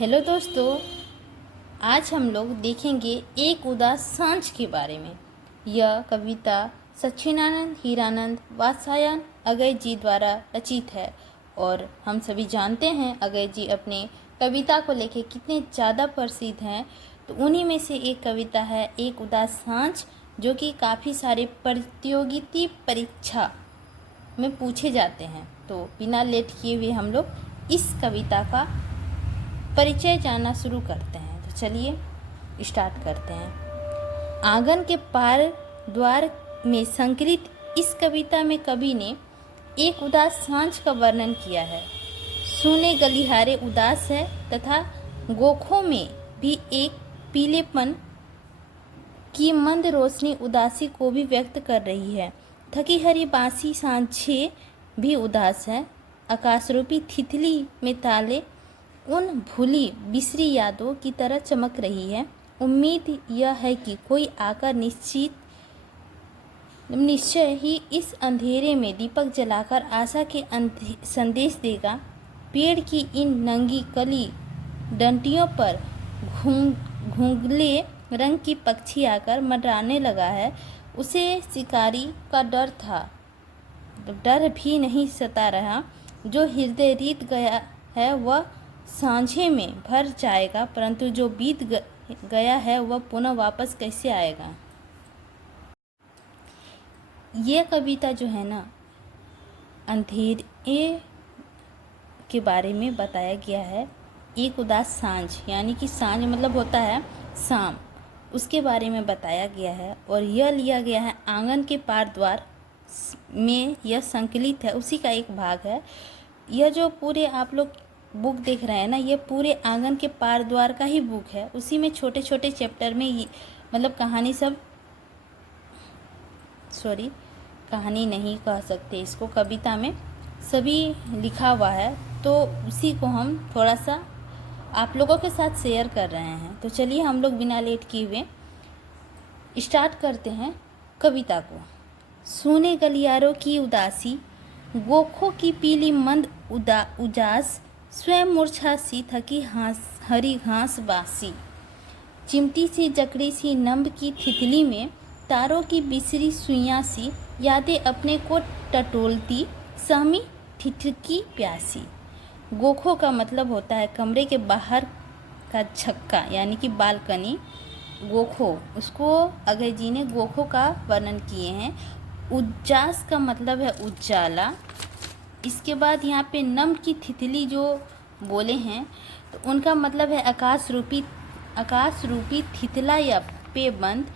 Hello दोस्तों, आज हम लोग देखेंगे एक उदास सांझ के बारे में। यह कविता सच्चिदानंद हीरानंद वात्स्यायन अगय जी द्वारा रचित है और हम सभी जानते हैं अगय जी अपने कविता को लेकर कितने ज़्यादा प्रसिद्ध हैं। तो उन्हीं में से एक कविता है एक उदास सांझ, जो कि काफ़ी सारे प्रतियोगिता परीक्षा में पूछे जाते हैं। तो बिना लेट किए हुए हम लोग इस कविता का परिचय जानना शुरू करते हैं। तो चलिए स्टार्ट करते हैं। आंगन के पार द्वार में संकलित इस कविता में कवि ने एक उदास सांझ का वर्णन किया है। सूने गलिहारे उदास है तथा गोखों में भी एक पीलेपन की मंद रोशनी उदासी को भी व्यक्त कर रही है। थकी हरी बांसी सांझे भी उदास है। आकाशरूपी तितली में ताले उन भूली बिसरी यादों की तरह चमक रही है। उम्मीद यह है कि कोई आकर निश्चय ही इस अंधेरे में दीपक जलाकर आशा के संदेश देगा। पेड़ की इन नंगी कली डंटियों पर घुंघले रंग की पक्षी आकर मंडराने लगा है। उसे शिकारी का डर था, डर भी नहीं सता रहा। जो हृदय रीत गया है वह सांझे में भर जाएगा, परंतु जो बीत गया है वह पुनः वापस कैसे आएगा। यह कविता जो है ना, अंधेरे के बारे में बताया गया है। एक उदास सांझ यानी कि सांझ मतलब होता है शाम, उसके बारे में बताया गया है। और यह लिया गया है आंगन के पार द्वार में, यह संकलित है, उसी का एक भाग है। यह जो पूरे आप लोग बुक देख रहे हैं ना, ये पूरे आंगन के पार द्वार का ही बुक है। उसी में छोटे छोटे चैप्टर में मतलब कहानी सब, कहानी नहीं कह सकते इसको, कविता में सभी लिखा हुआ है। तो उसी को हम थोड़ा सा आप लोगों के साथ शेयर कर रहे हैं। तो चलिए हम लोग बिना लेट किए हुए स्टार्ट करते हैं कविता को। सूने गलियारों की उदासी, गोखों की पीली मंद उजास, स्वयं मूर्छा सी थकी हरी घास बासी, चिमटी सी जकड़ी सी नंब की तितली में तारों की बिसरी सुइयां सी, यादें अपने को टटोलती सहमी ठिठकी प्यासी। गोखों का मतलब होता है कमरे के बाहर का झक्का यानी कि बालकनी। गोखों, उसको अगय जी ने गोखों का वर्णन किए हैं। उजास का मतलब है उजाला। इसके बाद यहाँ पे नम की तितली जो बोले हैं, तो उनका मतलब है आकाश रूपी थितला या पे बंद।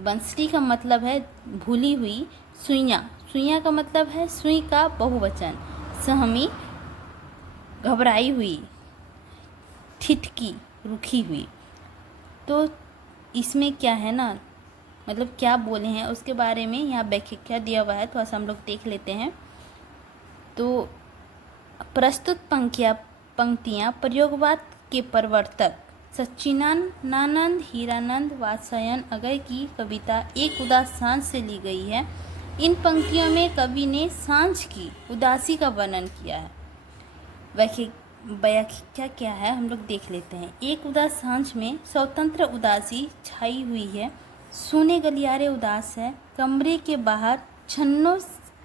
बंसरी का मतलब है भूली हुई। सुइयां का मतलब है सुई का बहुवचन। सहमी घबराई हुई, ठिठकी रुकी हुई। तो इसमें क्या है ना, मतलब क्या बोले हैं उसके बारे में यहाँ व्याख्या दिया हुआ है, थोड़ा सा हम लोग देख लेते हैं। तो प्रस्तुत पंक्तियाँ प्रयोगवाद के प्रवर्तक सच्चिदानंद हीरानंद वात्स्यायन अगय की कविता एक उदास सांझ से ली गई है। इन पंक्तियों में कवि ने सांझ की उदासी का वर्णन किया है। व्याख्या क्या है हम लोग देख लेते हैं। एक उदास सांझ में स्वतंत्र उदासी छाई हुई है। सूने गलियारे उदास है। कमरे के बाहर छन्नों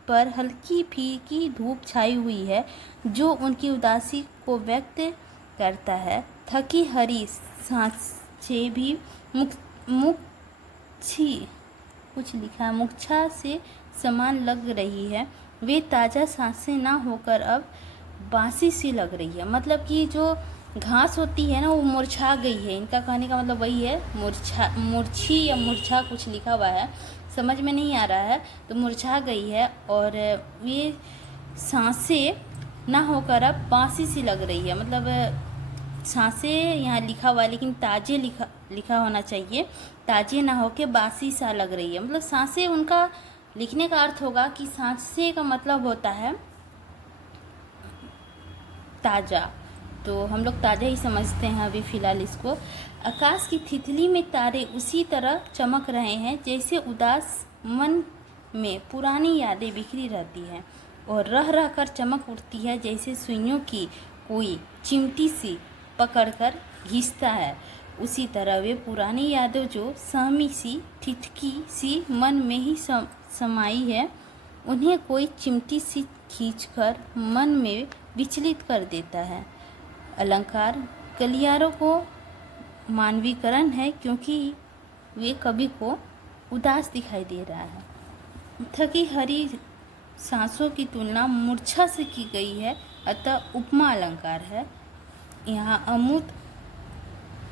पर हल्की फीकी धूप छाई हुई है जो उनकी उदासी को व्यक्त करता है। थकी हरी सांसें भी मुक्छा से समान लग रही है। वे ताज़ा सांसें ना होकर अब बासी सी लग रही है। मतलब कि जो घास होती है ना वो मुरझा गई है। इनका कहने का मतलब वही है, मूर्छी या मूर्छा कुछ लिखा हुआ है, समझ में नहीं आ रहा है। तो मुरझा गई है और ये सांसें ना होकर अब बासी सी लग रही है। मतलब सांसें यहाँ लिखा हुआ है लेकिन ताजे लिखा होना चाहिए। ताजे ना होके बासी सा लग रही है। मतलब सांसें, उनका लिखने का अर्थ होगा कि सांसें का मतलब होता है ताज़ा। तो हम लोग ताज़ा ही समझते हैं अभी फ़िलहाल इसको। आकाश की तितली में तारे उसी तरह चमक रहे हैं जैसे उदास मन में पुरानी यादें बिखरी रहती हैं और रह रह कर चमक उठती है जैसे सुइयों की कोई चिमटी सी पकड़कर घिसता है, उसी तरह वे पुरानी यादें जो सहमी सी ठिठकी सी मन में ही समाई है, उन्हें कोई चिमटी सी खींचकर मन में विचलित कर देता है। अलंकार गलियारों को मानवीकरण है, क्योंकि वे कवि को उदास दिखाई दे रहा है। थकी हरी सांसों की तुलना मूर्छा से की गई है, अतः उपमा अलंकार है। यहाँ अमूर्त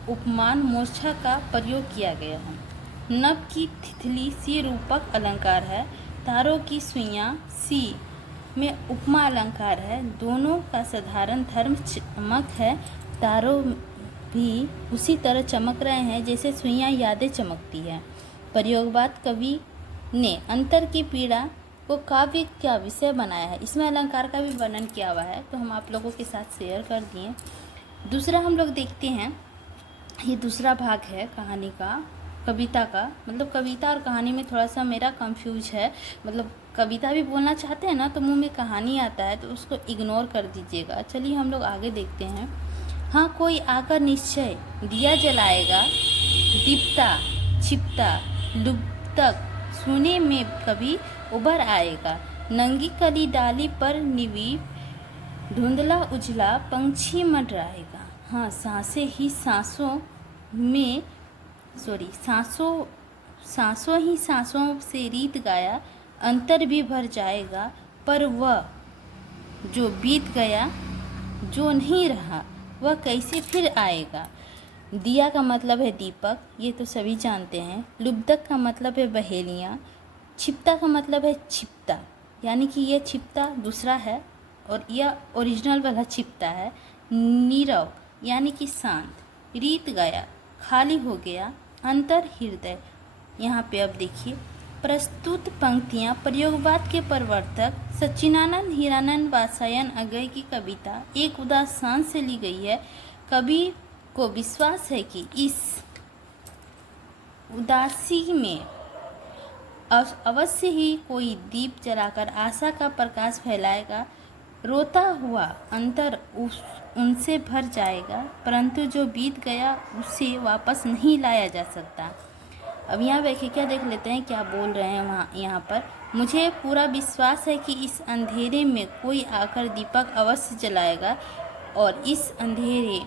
उपमान मूर्छा का प्रयोग किया गया है। नभ की तितली सी रूपक अलंकार है। तारों की सुइयां सी में उपमा अलंकार है। दोनों का साधारण धर्म चमक है। तारों भी उसी तरह चमक रहे हैं जैसे सुइयां यादें चमकती है। प्रयोगवाद कवि ने अंतर की पीड़ा को काव्य का विषय बनाया है। इसमें अलंकार का भी वर्णन किया हुआ है, तो हम आप लोगों के साथ शेयर कर दिए। दूसरा हम लोग देखते हैं, ये दूसरा भाग है कहानी का, कविता का। मतलब कविता और कहानी में थोड़ा सा मेरा कंफ्यूज है। मतलब कविता भी बोलना चाहते हैं ना, तो मुंह में कहानी आता है, तो उसको इग्नोर कर दीजिएगा। चलिए हम लोग आगे देखते हैं। हाँ, कोई आकर निश्चय दिया जलाएगा, दीप्ता छिपता लुब्धक सोने में कभी उभर आएगा। नंगी कली डाली पर निवीप धुंधला उजला पंछी मंडराएगा। हाँ, सांसें ही सांसों में सांसों ही सांसों से रीत गाया, अंतर भी भर जाएगा। पर वह जो बीत गया, जो नहीं रहा, वह कैसे फिर आएगा। दिया का मतलब है दीपक, ये तो सभी जानते हैं। लुब्धक का मतलब है बहेलियाँ। छिपता का मतलब है छिपता, यानी कि ये छिपता दूसरा है और यह ओरिजिनल वाला छिपता है। नीरव यानी कि शांत। रीत गया खाली हो गया। अंतर हृदय। यहाँ पे अब देखिए, प्रस्तुत पंक्तियाँ प्रयोगवाद के प्रवर्तक सच्चिदानंद हीरानंद वात्स्यायन अगय की कविता एक उदास सांस से ली गई है। कवि को विश्वास है कि इस उदासी में अवश्य ही कोई दीप जलाकर आशा का प्रकाश फैलाएगा। रोता हुआ अंतर उनसे भर जाएगा, परंतु जो बीत गया उसे वापस नहीं लाया जा सकता। अब यहाँ व्याख्या देख लेते हैं क्या बोल रहे हैं वहाँ यहाँ पर। मुझे पूरा विश्वास है कि इस अंधेरे में कोई आकर दीपक अवश्य जलाएगा और इस अंधेरे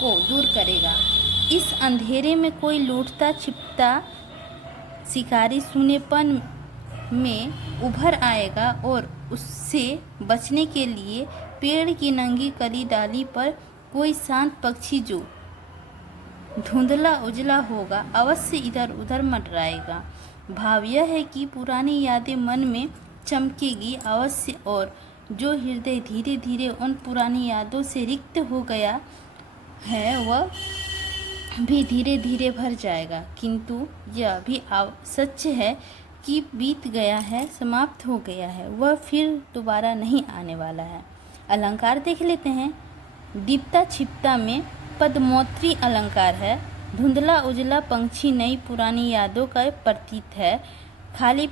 को दूर करेगा। इस अंधेरे में कोई लूटता छिपता शिकारी सूनेपन में उभर आएगा और उससे बचने के लिए पेड़ की नंगी कली डाली पर कोई शांत पक्षी जो धुंधला उजला होगा अवश्य इधर उधर मंडराएगा। भाव यह है कि पुरानी यादें मन में चमकेगी अवश्य, और जो हृदय धीरे धीरे उन पुरानी यादों से रिक्त हो गया है वह भी धीरे धीरे भर जाएगा। किंतु यह भी सच है कि बीत गया है, समाप्त हो गया है, वह फिर दोबारा नहीं आने वाला है। अलंकार देख लेते हैं। दीप्ता छिपता में पदमोत्री अलंकार है। धुंधला उजला पंछी नई पुरानी यादों का प्रतीक है। खाली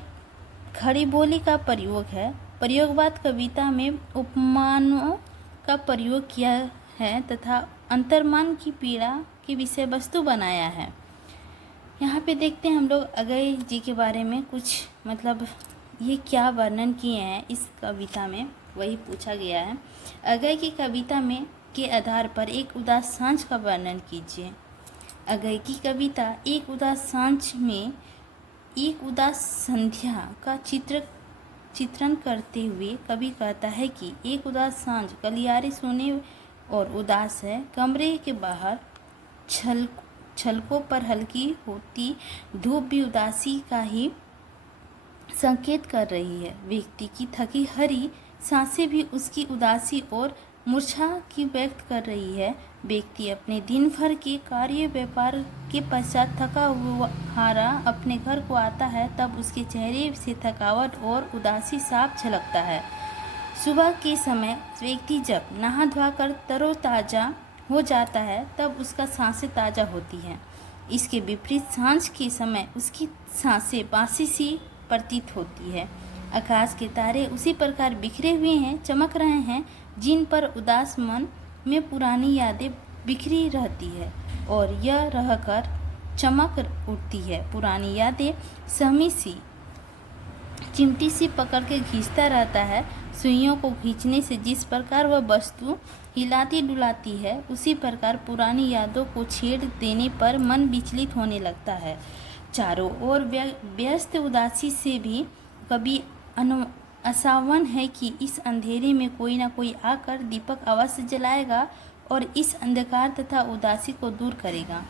खड़ी बोली का प्रयोग है। प्रयोगवाद कविता में उपमानों का प्रयोग किया है तथा अंतर्मन की पीड़ा की विषय वस्तु बनाया है। यहाँ पे देखते हैं हम लोग अगय जी के बारे में कुछ, मतलब ये क्या वर्णन किए हैं इस कविता में, वही पूछा गया है। अगय की कविता में के आधार पर एक उदास सांझ का वर्णन कीजिए। अगय की कविता एक उदास सांझ में एक उदास संध्या का चित्रण करते हुए कवि कहता है कि एक उदास सांझ गलियारे सोने और उदास है। कमरे के बाहर छलकों पर हल्की होती धूप भी उदासी का ही संकेत कर रही है। व्यक्ति की थकी हरी सांसें भी उसकी उदासी और मूर्छा की व्यक्त कर रही है। व्यक्ति अपने दिन भर के कार्य व्यापार के पश्चात थका हुआ हारा अपने घर को आता है, तब उसके चेहरे से थकावट और उदासी साफ झलकता है। सुबह के समय व्यक्ति जब नहा धोकर तरोताज़ा हो जाता है, तब उसका सांसें ताज़ा होती हैं। इसके विपरीत सांझ के समय उसकी सांसें बासी सी प्रतीत होती है। आकाश के तारे उसी प्रकार बिखरे हुए हैं, चमक रहे हैं, जिन पर उदास मन में पुरानी यादें बिखरी रहती है और यह रहकर चमक उठती है। पुरानी यादें सहमी सी चिमटी सी पकड़ के खींचता रहता है। सुइयों को खींचने से जिस प्रकार वह वस्तु हिलाती डुलाती है, उसी प्रकार पुरानी यादों को छेड़ देने पर मन विचलित होने लगता है। चारों ओर व्यस्त उदासी से भी कभी आशावान है कि इस अंधेरे में कोई ना कोई आकर दीपक अवश्य जलाएगा और इस अंधकार तथा उदासी को दूर करेगा।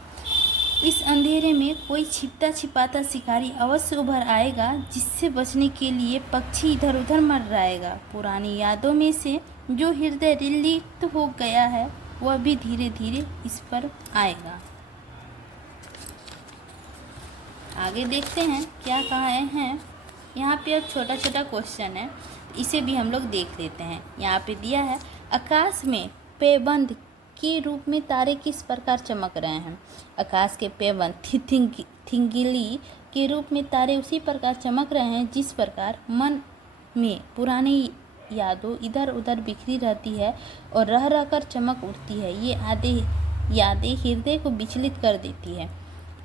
इस अंधेरे में कोई छिपता छिपाता शिकारी अवश्य उभर आएगा, जिससे बचने के लिए पक्षी इधर उधर मर जाएगा। पुरानी यादों में से जो हृदय रिलिप्त हो गया है, वह भी धीरे धीरे इस पर आएगा। आगे देखते हैं क्या कहा है। यहाँ पे अब छोटा छोटा क्वेश्चन है, इसे भी हम लोग देख लेते हैं। यहाँ पे दिया है, आकाश में पैबंद के रूप में तारे किस प्रकार चमक रहे हैं। आकाश के पैबंद थिंगिली के रूप में तारे उसी प्रकार चमक रहे हैं जिस प्रकार मन में पुरानी यादों इधर उधर बिखरी रहती है और रह रहकर चमक उठती है। ये यादें हृदय को विचलित कर देती है।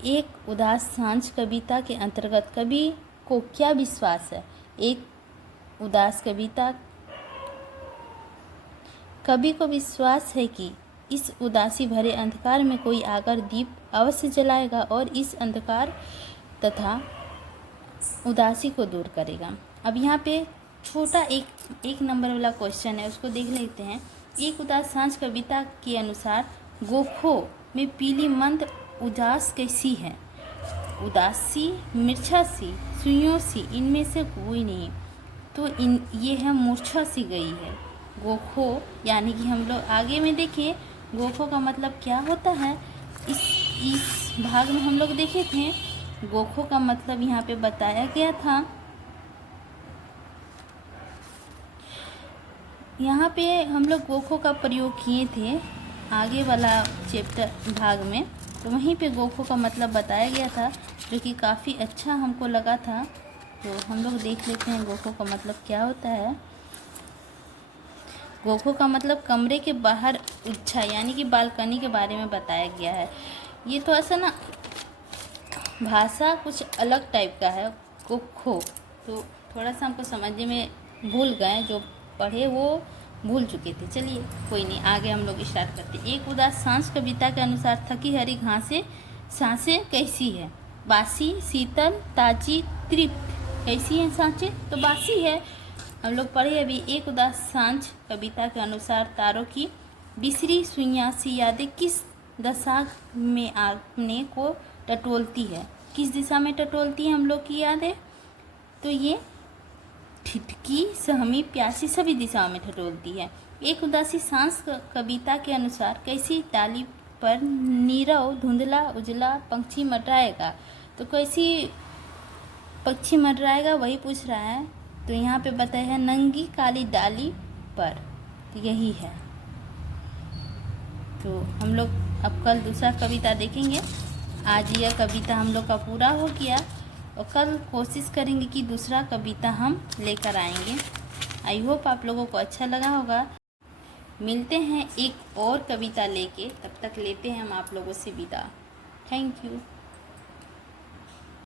एक उदास सांझ कविता के अंतर्गत कवि को क्या विश्वास है। एक उदास कविता कवि को विश्वास है कि इस उदासी भरे अंधकार में कोई आकर दीप अवश्य जलाएगा और इस अंधकार तथा उदासी को दूर करेगा। अब यहाँ पे छोटा एक नंबर वाला क्वेश्चन है, उसको देख लेते हैं। एक उदास सांझ कविता के अनुसार गोखो में पीली मंद उदास कैसी है। उदासी मिर्छा सी सुइयों सी इनमें से कोई नहीं, तो ये है मूर्छा सी गई है। गोखो यानी कि हम लोग आगे में देखिए गोखो का मतलब क्या होता है। इस भाग में हम लोग देखे थे, गोखो का मतलब यहाँ पे बताया गया था। यहाँ पे हम लोग गोखो का प्रयोग किए थे आगे वाला चैप्टर भाग में, तो वहीं पे गोखो का मतलब बताया गया था, जो कि काफ़ी अच्छा हमको लगा था। तो हम लोग देख लेते हैं गोखो का मतलब क्या होता है। गोखो का मतलब कमरे के बाहर उच्छा यानी कि बालकनी के बारे में बताया गया है। ये तो ऐसा ना भाषा कुछ अलग टाइप का है गोखो, तो थोड़ा सा हमको समझने में भूल गए, जो पढ़े वो भूल चुके थे। चलिए कोई नहीं, आगे हम लोग स्टार्ट करते हैं। एक उदास सांस कविता के अनुसार थकी हरी घासें सांसें कैसी है। बासी शीतल ताजी तृप्त कैसी है सांसें, तो बासी है। हम लोग पढ़े अभी एक उदास सांझ कविता के अनुसार तारों की बिसरी सुइयां सी यादें किस दशा में अपने को टटोलती है। किस दिशा में टटोलती है हम लोग की यादें, तो ये ठिठकी सहमी प्यासी सभी दिशाओं में टटोलती है। एक उदासी सांस कविता के अनुसार कैसी डाली पर नीरव धुंधला उजला पंछी मंडराएगा, तो कैसी पक्षी मंडराएगा वही पूछ रहा है। तो यहाँ पे बताया है नंगी काली डाली पर, तो यही है। तो हम लोग अब कल दूसरा कविता देखेंगे। आज यह कविता हम लोग का पूरा हो गया और कल कोशिश करेंगे कि दूसरा कविता हम लेकर आएंगे। आई होप आप लोगों को अच्छा लगा होगा। मिलते हैं एक और कविता लेके, तब तक लेते हैं हम आप लोगों से विदा। Thank you.